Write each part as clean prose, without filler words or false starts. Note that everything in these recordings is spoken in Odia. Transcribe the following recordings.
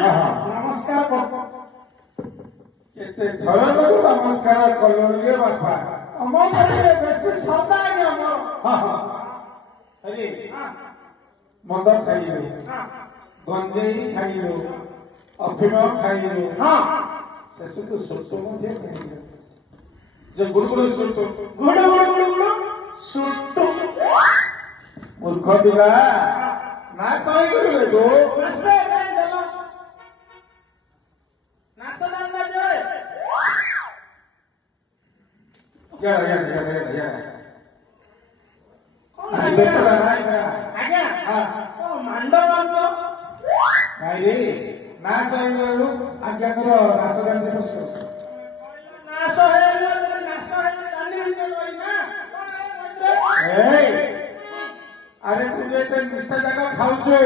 ନମସ୍କାର କର। କେତେ ଥର ନମସ୍କାର କଲୁଣି ବାପା। ତମ ଘରେ ବେଶୀ ସଦା ଆଜ୍ଞା ମୋର। ଆରେ ମଦ ଖାଇଲୁ, ଗଞ୍ଜେଇ ଖାଇଲୁ, ଅଫିମ ଖାଇଲୁ, ଶେଷକୁ ଶୋଷ ମଧ୍ୟ ଖାଇଲୁ। ଯେ ଗୁଡୁଗୁଡୁ ଶୋଷ ଗୁଡୁ ଗୁଡୁ ଗୁଡୁ ଗୁଡୁ ସୁଟୁ ମୂର୍ଖ ପିଲା ନା ସହିଗଲୁ ତୁ। ନାଶ ଦାଣ୍ଡ ଜୟ ମାଣ୍ଡ ମାରୁଛ ନାଇଁ ନା ସହିଗଲୁ ଆଜ୍ଞା ତୋର ନାଶ ଗାନ୍ଧୀ ନାଶ ହେଇଗଲେ ନାଶ ହେଇଗଲେ ଜାନି ହେଇଗଲ ନା। ଆରେ ତୁ ଯେତେ ନିଶା ଯାକ ଖାଉଛୁ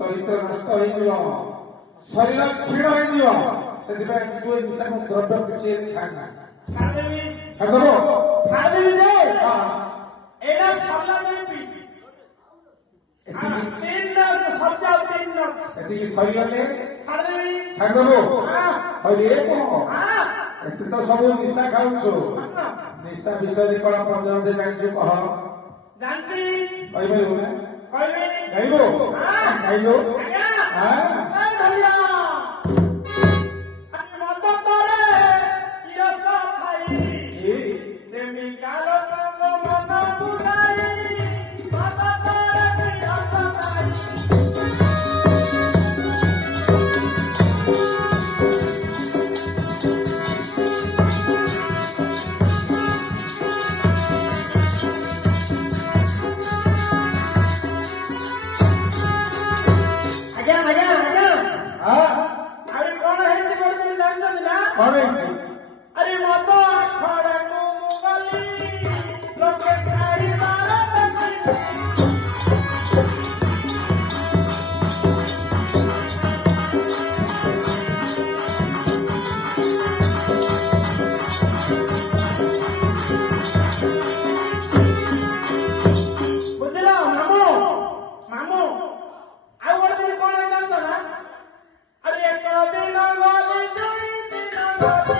ଚରିତ୍ର ନଷ୍ଟ ହେଇଯିବ, ଶରୀର କ୍ଷୀଣ ହେଇଯିବ। ସେଥିପାଇଁ ତୁ ଏ ନିଶାକୁ ଦ୍ରବ୍ୟ କିଛି ଖାଆନା। ଛାଡ଼ିଦବ ଛାଡ଼ିଦେବି ଯେ ଏଇଟା ସରିଲା ଦେବି ଏତିକି ସରିଗଲେ ଛାଡ଼ିଦେବି ଛାଡ଼ିଦବୁ। ହଇରେ କଣ ଏତେ ତ ସବୁ ନିଶା ଖାଉଛୁ, ନିଶା ବିଷୟରେ କଣ ପର୍ଯ୍ୟନ୍ତ ଜାଣିଛୁ କହ? ଜାଣିଛି କହିପାରିବୁ ନା? କହିବି ଗାଇବୁ ଗାଇବୁ ମଦ ତଳେ କିରସ ଖାଇ ପ୍ରେମିକା ଲୋକଙ୍କ ମନ ବୁଲାଇ ମଦ ତଳେ କିରସ ଖାଇ। ଆରେ କଣ ହେଇଛି କହିଥିଲି ଜାଣିଛନ୍ତି ନା? ଆରେ ମଦ ଖରାକୁ ମୁଁ ଗଲି ଲୋକେ ଖାଇବାର ଦେଖିଲି। ବୁଝିଲ ମାମୁଁ ମାମୁଁ ଆଉ ଗୋଟେ ଦିନ କଣ ହେଇଯାଉଛ ନା? ଆରେ ଏକ ଦିନ ଗଲି ଦୁଇ ଦିନ ଗଲି